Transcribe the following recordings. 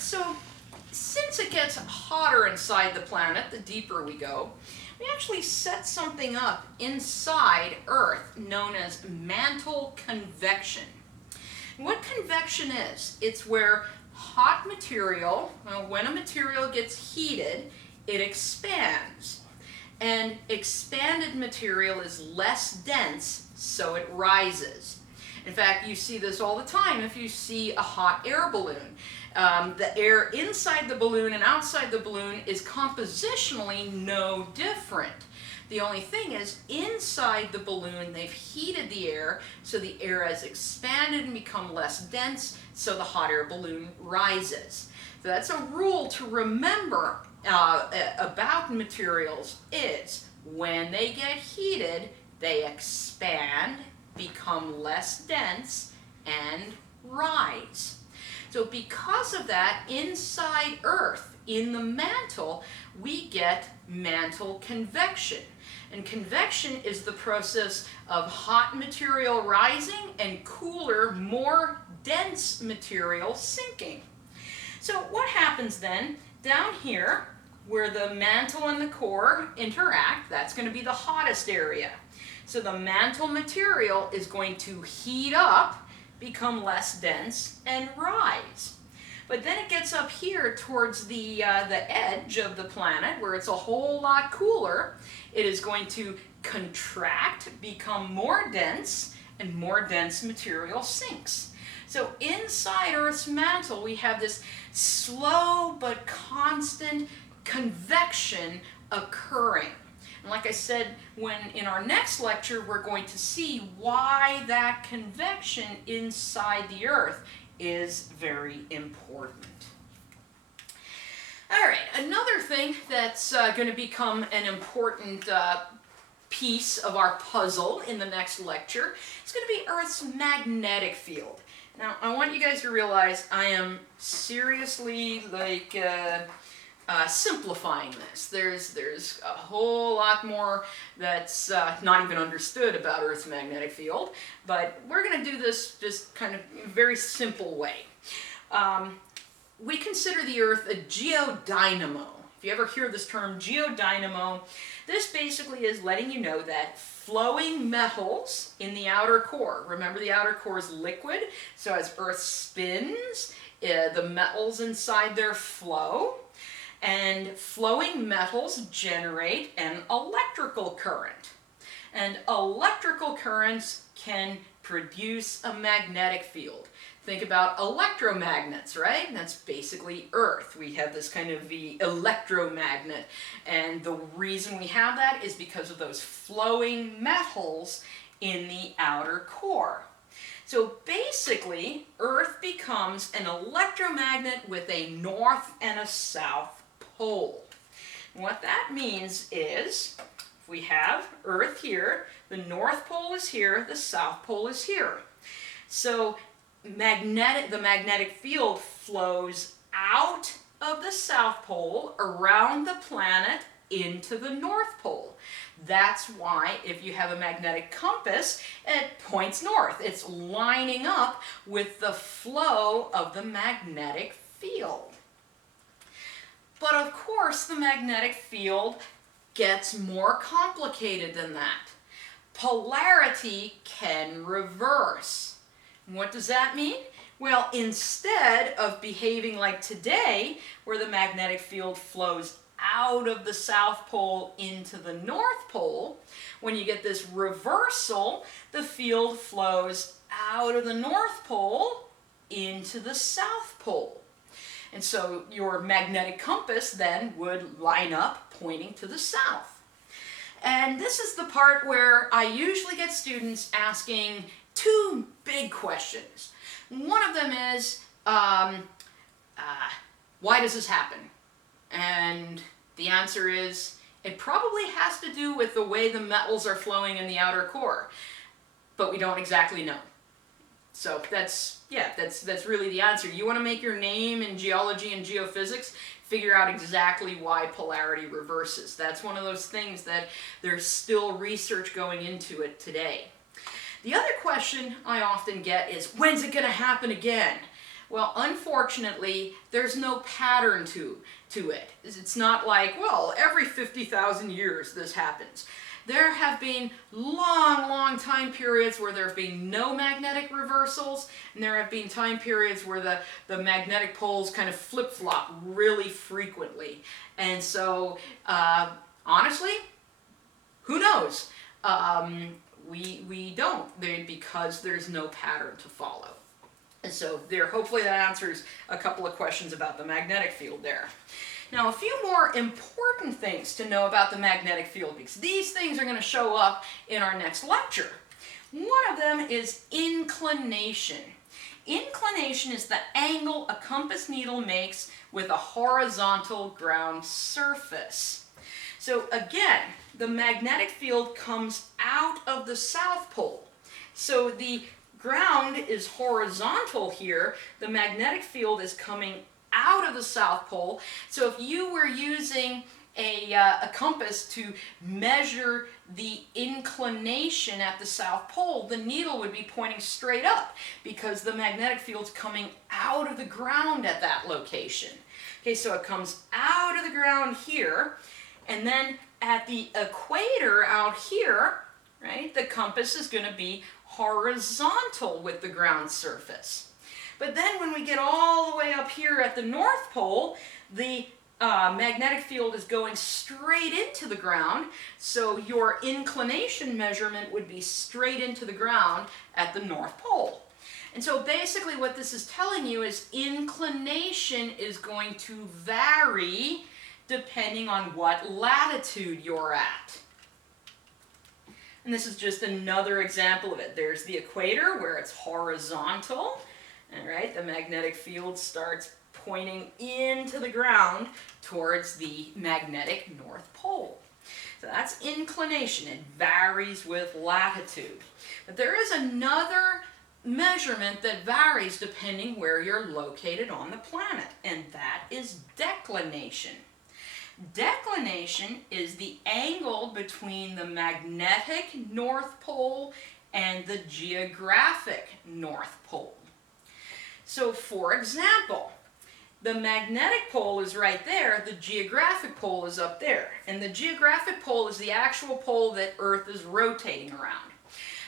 so since it gets hotter inside the planet, the deeper we go, we actually set something up inside Earth known as mantle convection. And what convection is, it's where hot material, when a material gets heated, it expands. And expanded material is less dense, so it rises. In fact, you see this all the time if you see a hot air balloon. The air inside the balloon and outside the balloon is compositionally no different. The only thing is, inside the balloon, they've heated the air, so the air has expanded and become less dense, so the hot air balloon rises. So that's a rule to remember about materials is, when they get heated, they expand, become less dense, and rise. So because of that, inside Earth, in the mantle, we get mantle convection. And convection is the process of hot material rising and cooler, more dense material sinking. So what happens then, down here, where the mantle and the core interact, that's going to be the hottest area. So the mantle material is going to heat up, become less dense, and rise. But then it gets up here towards the edge of the planet, where it's a whole lot cooler. It is going to contract, become more dense, and more dense material sinks. So inside Earth's mantle, we have this slow but constant convection occurring. And like I said, in our next lecture, we're going to see why that convection inside the Earth is very important. All right, another thing that's going to become an important piece of our puzzle in the next lecture is going to be Earth's magnetic field. Now, I want you guys to realize I am seriously simplifying this. There's a whole lot more that's not even understood about Earth's magnetic field, but we're going to do this just kind of in a very simple way. We consider the Earth a geo-dynamo. If you ever hear this term, geo-dynamo, this basically is letting you know that flowing metals in the outer core, remember the outer core is liquid, so as Earth spins, the metals inside there flow, and flowing metals generate an electrical current. And electrical currents can produce a magnetic field. Think about electromagnets, right? That's basically Earth. We have this kind of the electromagnet. And the reason we have that is because of those flowing metals in the outer core. So basically, Earth becomes an electromagnet with a north and a south pole. And what that means is, if we have Earth here, the north pole is here, the south pole is here. So the magnetic field flows out of the south pole, around the planet, into the north pole. That's why if you have a magnetic compass, it points north. It's lining up with the flow of the magnetic field. But of course, the magnetic field gets more complicated than that. Polarity can reverse. What does that mean? Well, instead of behaving like today, where the magnetic field flows out of the South Pole into the North Pole, when you get this reversal, the field flows out of the North Pole into the South Pole. And so your magnetic compass then would line up pointing to the south. And this is the part where I usually get students asking two big questions. One of them is, why does this happen? And the answer is, it probably has to do with the way the metals are flowing in the outer core, but we don't exactly know. So that's really the answer. You want to make your name in geology and geophysics, figure out exactly why polarity reverses. That's one of those things that there's still research going into it today. The other question I often get is, when's it going to happen again? Well, unfortunately, there's no pattern to it. It's not like, well, every 50,000 years this happens. There have been long time periods where there have been no magnetic reversals, and there have been time periods where the magnetic poles kind of flip-flop really frequently. And so, honestly, who knows? We don't, because there's no pattern to follow. And so hopefully that answers a couple of questions about the magnetic field there. Now, a few more important things to know about the magnetic field, because these things are going to show up in our next lecture. One of them is inclination. Inclination is the angle a compass needle makes with a horizontal ground surface. So again, the magnetic field comes out of the South Pole. So the ground is horizontal here. The magnetic field is coming out of the South Pole. So if you were using a compass to measure the inclination at the South Pole, the needle would be pointing straight up because the magnetic field's coming out of the ground at that location. Okay, so it comes out of the ground here, and then at the equator out here, right, the compass is going to be horizontal with the ground surface. But then when we get all the way up here at the North Pole, the magnetic field is going straight into the ground, so your inclination measurement would be straight into the ground at the North Pole. And so basically what this is telling you is inclination is going to vary depending on what latitude you're at. And this is just another example of it. There's the equator where it's horizontal. All right, the magnetic field starts pointing into the ground towards the magnetic North Pole. So that's inclination. It varies with latitude. But there is another measurement that varies depending where you're located on the planet, and that is declination. Declination is the angle between the magnetic North Pole and the geographic North Pole. So, for example, the magnetic pole is right there, the geographic pole is up there, and the geographic pole is the actual pole that Earth is rotating around.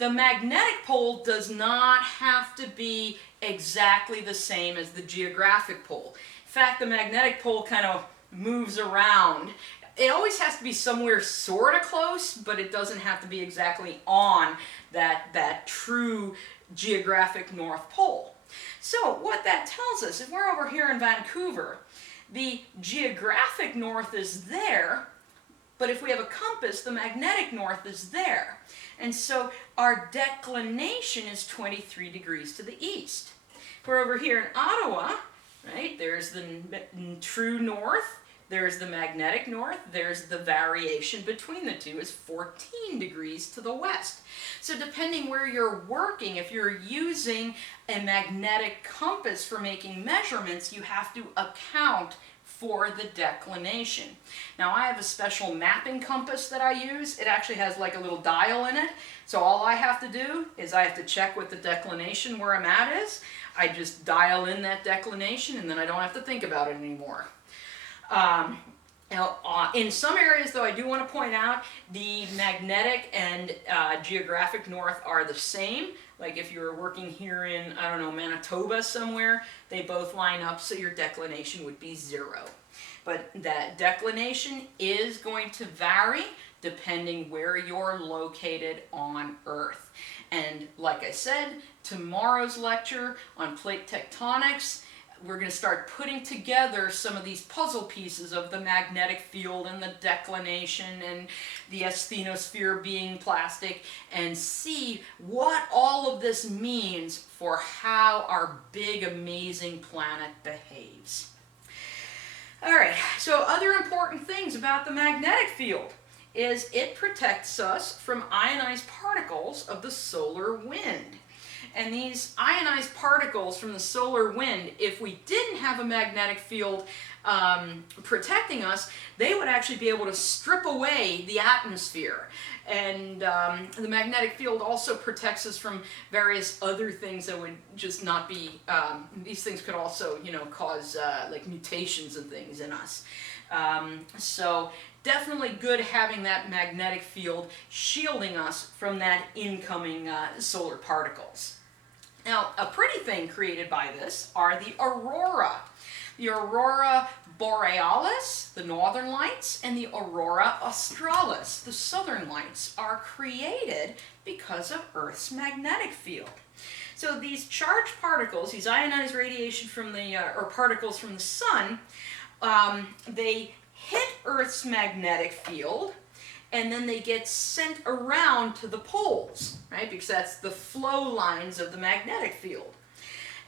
The magnetic pole does not have to be exactly the same as the geographic pole. In fact, the magnetic pole kind of moves around. It always has to be somewhere sort of close, but it doesn't have to be exactly on that true geographic North Pole. So what that tells us, if we're over here in Vancouver, the geographic north is there, but if we have a compass, the magnetic north is there. And so our declination is 23 degrees to the east. If we're over here in Ottawa, right, there's the true north, there's the magnetic north, there's the variation between the two is 14 degrees to the west. So depending where you're working, if you're using a magnetic compass for making measurements, you have to account for the declination. Now I have a special mapping compass that I use. It actually has like a little dial in it. So all I have to do is I have to check what the declination where I'm at is. I just dial in that declination and then I don't have to think about it anymore. In some areas, though, I do want to point out the magnetic and geographic north are the same. Like if you're working here in, I don't know, Manitoba somewhere, they both line up, so your declination would be 0. But that declination is going to vary depending where you're located on Earth. And like I said, tomorrow's lecture on plate tectonics, we're going to start putting together some of these puzzle pieces of the magnetic field and the declination and the asthenosphere being plastic and see what all of this means for how our big, amazing planet behaves. All right, so other important things about the magnetic field is it protects us from ionized particles of the solar wind. And these ionized particles from the solar wind, if we didn't have a magnetic field protecting us, they would actually be able to strip away the atmosphere. And the magnetic field also protects us from various other things that would just not be, these things could also, you know, cause like mutations and things in us. So definitely good having that magnetic field shielding us from that incoming solar particles. Now, a pretty thing created by this are the aurora. The aurora borealis, the northern lights, and the aurora australis, the southern lights, are created because of Earth's magnetic field. So these charged particles, these ionized radiation from the, or particles from the sun, they hit Earth's magnetic field, and then they get sent around to the poles, right? Because that's the flow lines of the magnetic field.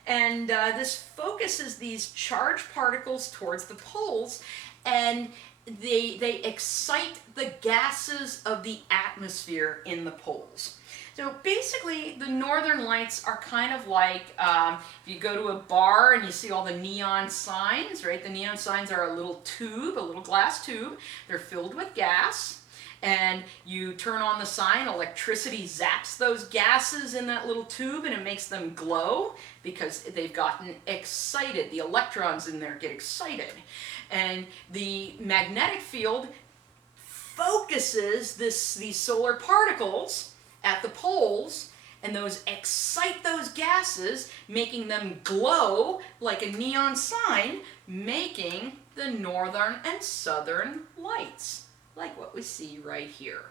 And this focuses these charged particles towards the poles, and they excite the gases of the atmosphere in the poles. So basically, the northern lights are kind of like if you go to a bar and you see all the neon signs, right? The neon signs are a little tube, a little glass tube. They're filled with gas. And you turn on the sign, electricity zaps those gases in that little tube, and it makes them glow because they've gotten excited. The electrons in there get excited. And the magnetic field focuses these solar particles at the poles, and those excite those gases, making them glow like a neon sign, making the northern and southern lights, like what we see right here.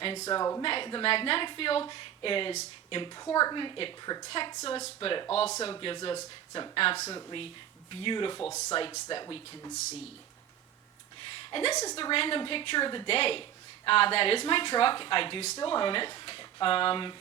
And so the magnetic field is important, it protects us, but it also gives us some absolutely beautiful sights that we can see. And this is the random picture of the day. That is my truck. I do still own it. I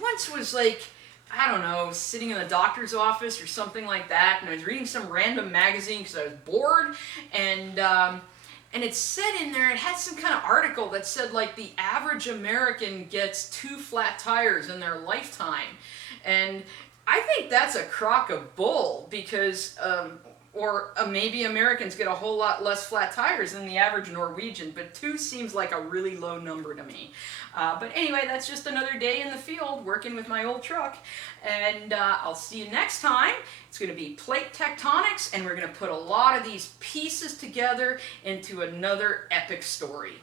once was like, I don't know, sitting in the doctor's office or something like that, and I was reading some random magazine because I was bored, and it said in there, it had some kind of article that said like the average American gets 2 flat tires in their lifetime. And I think that's a crock of bull, because maybe Americans get a whole lot less flat tires than the average Norwegian, but 2 seems like a really low number to me. But anyway, that's just another day in the field working with my old truck, and I'll see you next time. It's going to be plate tectonics, and we're going to put a lot of these pieces together into another epic story.